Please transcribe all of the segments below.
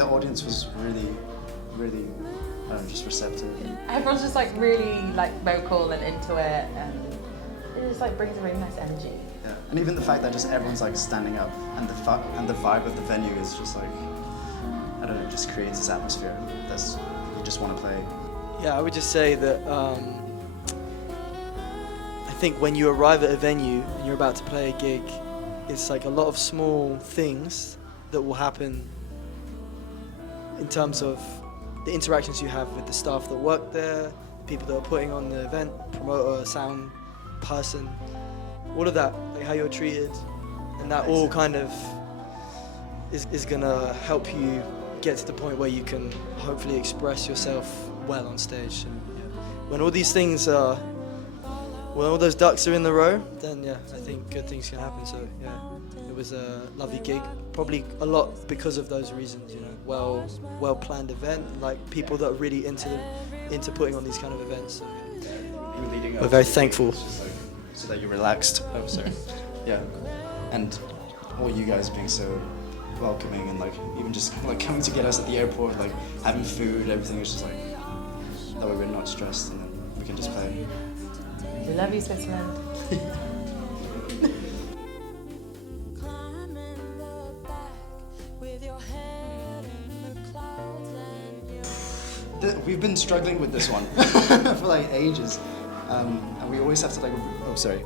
the audience was really just receptive. Everyone's just like really like vocal and into it, and it just like brings a really nice energy. Yeah, and even the fact that just everyone's like standing up, and the vibe of the venue is just like, I don't know, just creates this atmosphere that's you just want to play. Yeah, I would just say that I think when you arrive at a venue and you're about to play a gig, it's like a lot of small things that will happen in terms of the interactions you have with the staff that work there, people that are putting on the event, promoter, sound person, all of that, like how you're treated, and that all kind of is gonna help you get to the point where you can hopefully express yourself well on stage. And when all these things are, when all those ducks are in the row, then yeah, I think good things can happen. So yeah, it was a lovely gig, probably a lot because of those reasons, you know, well planned event, like people that are really into putting on these kind of events. So, yeah. We're very thankful. So that you're relaxed. Oh, sorry. Yeah, and all you guys being so welcoming and like even just like coming to get us at the airport, like having food, everything is just like that way we're not stressed and then we can just play. We love you, Switzerland. We've been struggling with this one for like ages, and we always have to like. Oh, sorry.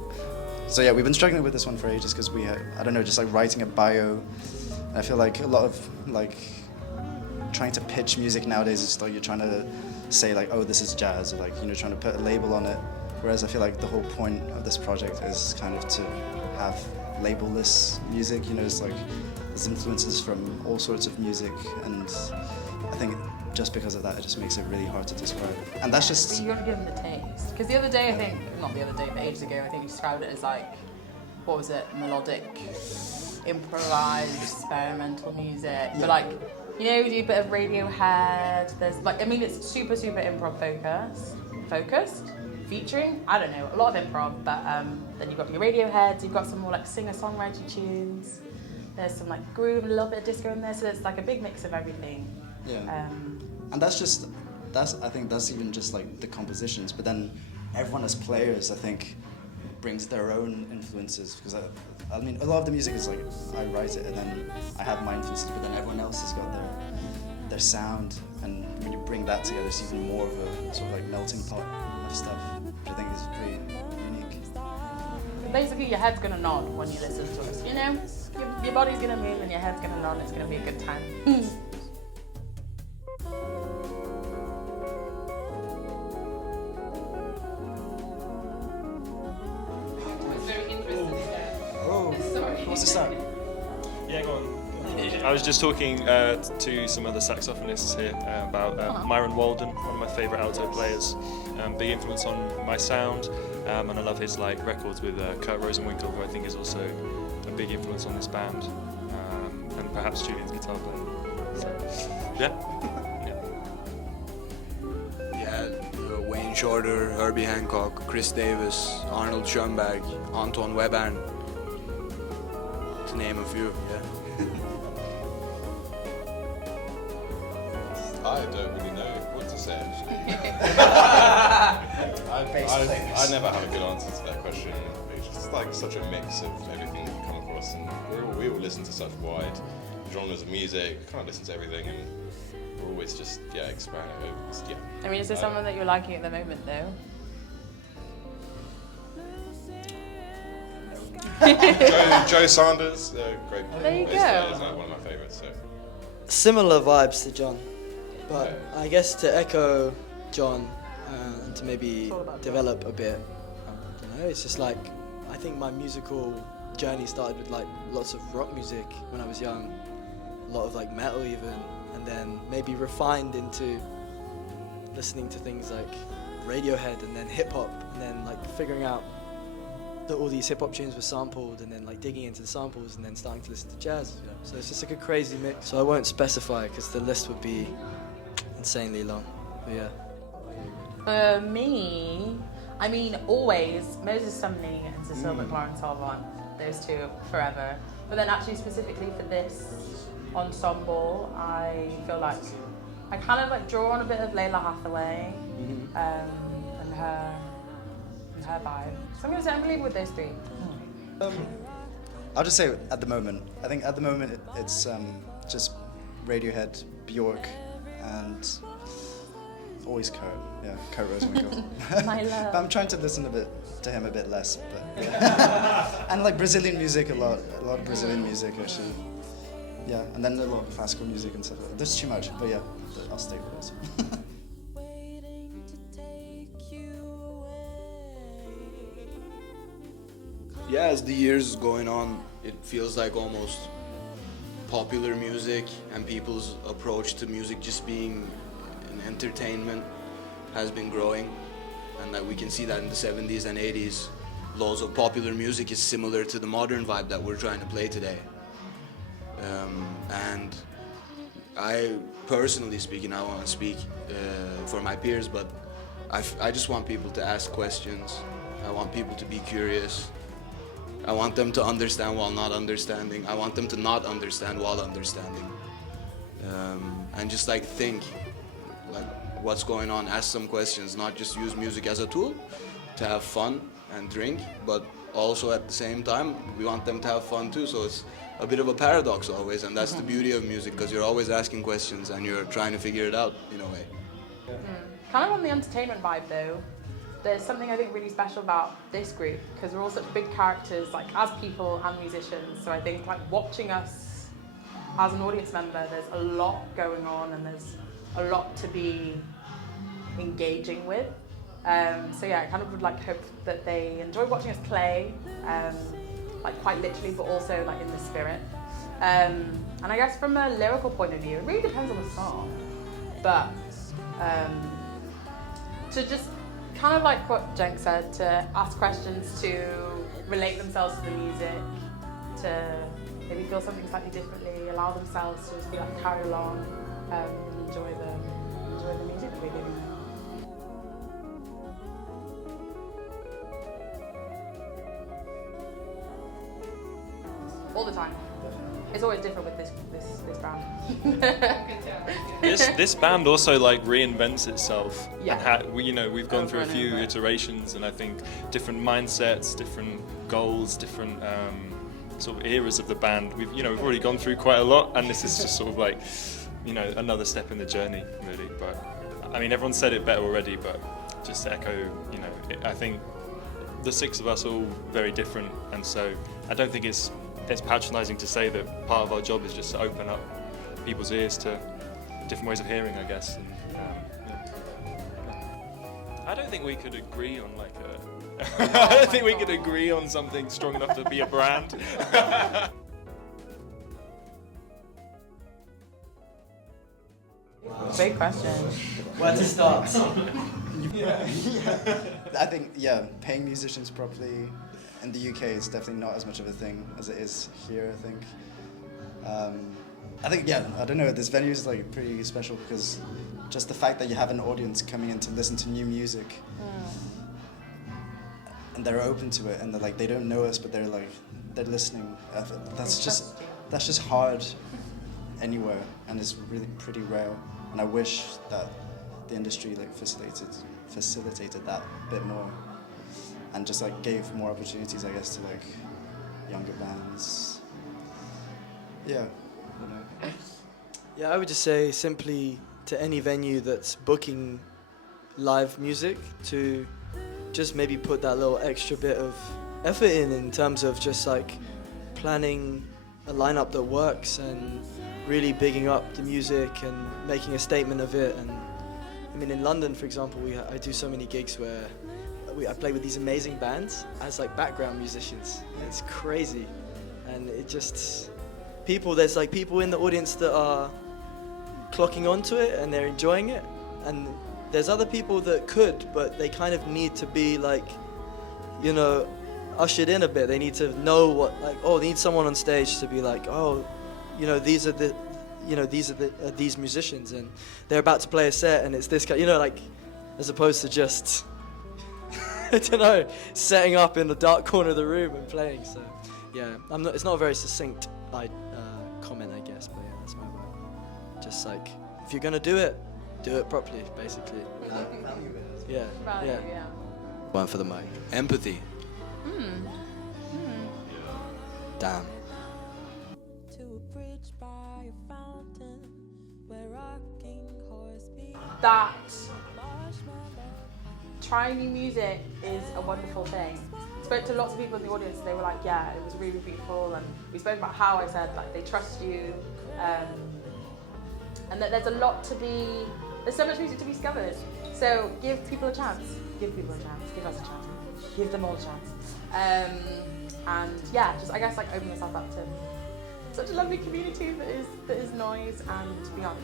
So yeah, we've been struggling with this one for ages because I don't know, just like writing a bio. And I feel like a lot of like trying to pitch music nowadays is like you're trying to say like, oh, this is jazz, or like, you know, trying to put a label on it. Whereas I feel like the whole point of this project is kind of to have label-less music. You know, it's like there's influences from all sorts of music, and I think just because of that, it just makes it really hard to describe. And that's just... So you got to give them the taste. Because the other day, I think, not the other day, but ages ago, I think you described it as like, what was it, melodic, improvised, experimental music. Yeah. But like, you know, you do a bit of Radiohead, there's like, I mean, it's super improv focused, featuring, I don't know, a lot of improv, but then you've got your Radioheads, you've got some more like singer-songwriter tunes, there's some like groove, a little bit of disco in there, so it's like a big mix of everything. Yeah. And I think that's even just like the compositions, but then everyone as players, I think, brings their own influences, because I mean, a lot of the music is like, I write it and then I have my influences, but then everyone else has got their sound, and when you bring that together, it's even more of a sort of like melting pot of stuff, which I think is pretty unique. Basically, your head's gonna nod when you listen to us, you know? Your body's gonna move and your head's gonna nod, it's gonna be a good time. What's the start? Yeah, go on. I was just talking to some other saxophonists here about Myron Walden, one of my favourite alto players. Big influence on my sound, and I love his like records with Kurt Rosenwinkel, who I think is also a big influence on this band, and perhaps Julian's guitar player. So, yeah. Wayne Shorter, Herbie Hancock, Chris Davis, Arnold Schoenberg, Anton Webern, to name a few, yeah. I don't really know what to say, actually. I never have a good answer to that question. It's just like such a mix of everything we come across, and we all listen to such wide genres of music, kind of listen to everything, and we're always just, experimenting. Yeah. I mean, is there someone that you're liking at the moment, though? Joe Sanders, great. There you go. Is one of my favourites. So. Similar vibes to John, but I guess to echo John and to maybe develop a bit, I don't know, it's just like, I think my musical journey started with like lots of rock music when I was young, a lot of like metal even, and then maybe refined into listening to things like Radiohead and then hip hop, and then like figuring out that all these hip hop tunes were sampled, and then like digging into the samples, and then starting to listen to jazz. You know? So it's just like a crazy mix. So I won't specify because the list would be insanely long. But yeah. For me, I mean, always Moses Sumney and Cecile McLaurin Salvon, those two forever. But then actually specifically for this ensemble, I feel like I kind of like draw on a bit of Layla Hathaway and her vibe. So I'm going to say I'm leaving with those three. I'll just say at the moment. I think at the moment it's just Radiohead, Bjork, and always Kurt. Yeah, Kurt Rosenwinkel. My love. But I'm trying to listen to him a bit less. But yeah. And like Brazilian music a lot of Brazilian music actually. Yeah, and then a lot of classical music and stuff. There's too much, but yeah, I'll stay with those. Yeah, as the years going on, it feels like almost popular music and people's approach to music just being an entertainment has been growing, and that we can see that in the 70s and 80s. Loads of popular music is similar to the modern vibe that we're trying to play today. And I personally speaking, I want to speak for my peers, but I just want people to ask questions. I want people to be curious. I want them to understand while not understanding. I want them to not understand while understanding. And just like think, like what's going on, ask some questions, not just use music as a tool to have fun and drink, but also at the same time, we want them to have fun too. So it's a bit of a paradox always, and that's the beauty of music, because you're always asking questions and you're trying to figure it out in a way. Kind of on the entertainment vibe though, there's something I think really special about this group, because we're all such big characters, like as people and musicians. So I think like watching us as an audience member, there's a lot going on and there's a lot to be engaging with. So yeah, I kind of would like hope that they enjoy watching us play, like quite literally, but also like in the spirit. And I guess from a lyrical point of view, it really depends on the song. But to just kind of like what Jenk said, to ask questions, to relate themselves to the music, to maybe feel something slightly differently, allow themselves to just be like carried along, and enjoy the music that we're giving them. All the time. It's always different with this band. This band also like reinvents itself. Yeah. And we've gone Over through a and few over. iterations, and I think different mindsets, different goals, different sort of eras of the band. We've already gone through quite a lot, and this is just sort of like another step in the journey, really. But I mean, everyone said it better already, but just to echo, I think the six of us are all very different, and so I don't think it's patronising to say that part of our job is just to open up people's ears to different ways of hearing, I guess. And, I don't think we could agree on like I don't think we could agree on something strong enough to be a brand. Great question. Where to start? I think paying musicians properly in the UK is definitely not as much of a thing as it is here, I think. I don't know, this venue is like pretty special because just the fact that you have an audience coming in to listen to new music and they're open to it, and they're like, they don't know us, but they're listening. That's just hard anywhere, and it's really pretty rare. And I wish that the industry like facilitated that a bit more, and just like gave more opportunities, I guess, to like younger bands. Yeah. Yeah, I would just say simply to any venue that's booking live music to just maybe put that little extra bit of effort in terms of just like planning a lineup that works and really bigging up the music and making a statement of it. And I mean, in London, for example, I do so many gigs where I play with these amazing bands as like background musicians. It's crazy, and it just there's like people in the audience that are clocking onto it and they're enjoying it, and there's other people that could, but they kind of need to be like, ushered in a bit. They need to know what, like, they need someone on stage to be like, these are these musicians, and they're about to play a set, and it's this guy, like, as opposed to just I don't know, setting up in the dark corner of the room and playing. So yeah, it's not a very succinct comment, I guess, but yeah, that's Just like, if you're gonna do it properly, basically. You know? Yeah, Value, yeah. yeah. One for the mic. Empathy. Damn. To a bridge by a fountain where rocking horse beat That marshmallow. trying new music is a wonderful thing. Spoke to lots of people in the audience and they were like, yeah, it was really beautiful, and we spoke about how I said like they trust you, and that there's so much music to be discovered. So give people a chance, give us a chance, give them all a chance. And yeah, just I guess like open yourself up to such a lovely community that is noise and beyond.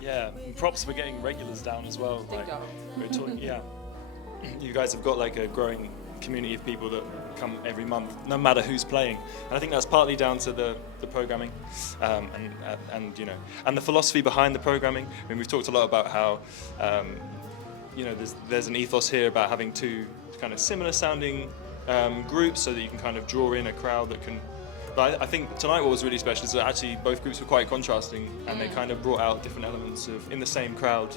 Yeah, and props for getting regulars down as well. Ding dong. We're talking, yeah. You guys have got like a growing community of people that come every month, no matter who's playing. And I think that's partly down to the programming, and you know, and the philosophy behind the programming. I mean, we've talked a lot about how, you know, there's an ethos here about having two kind of similar sounding groups, so that you can kind of draw in a crowd that can. But I think tonight what was really special is that actually both groups were quite contrasting, and they kind of brought out different elements in the same crowd.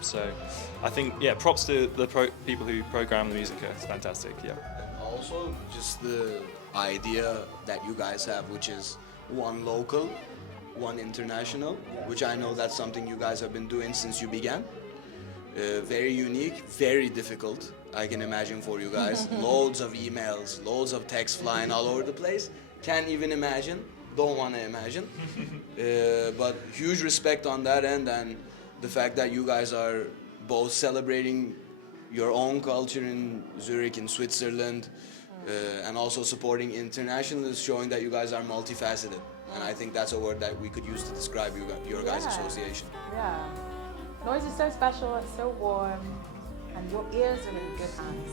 So I think, yeah, props to the people who program the music. It's fantastic, yeah. And also just the idea that you guys have, which is one local, one international, which I know that's something you guys have been doing since you began. Very unique, very difficult, I can imagine, for you guys. Loads of emails, loads of texts flying all over the place. Can't even imagine, don't want to imagine. But huge respect on that end, and the fact that you guys are both celebrating your own culture in Zurich, in Switzerland, and also supporting international is showing that you guys are multifaceted. And I think that's a word that we could use to describe your guys' association. Yeah. Noise is so special, it's so warm, and your ears are in good hands.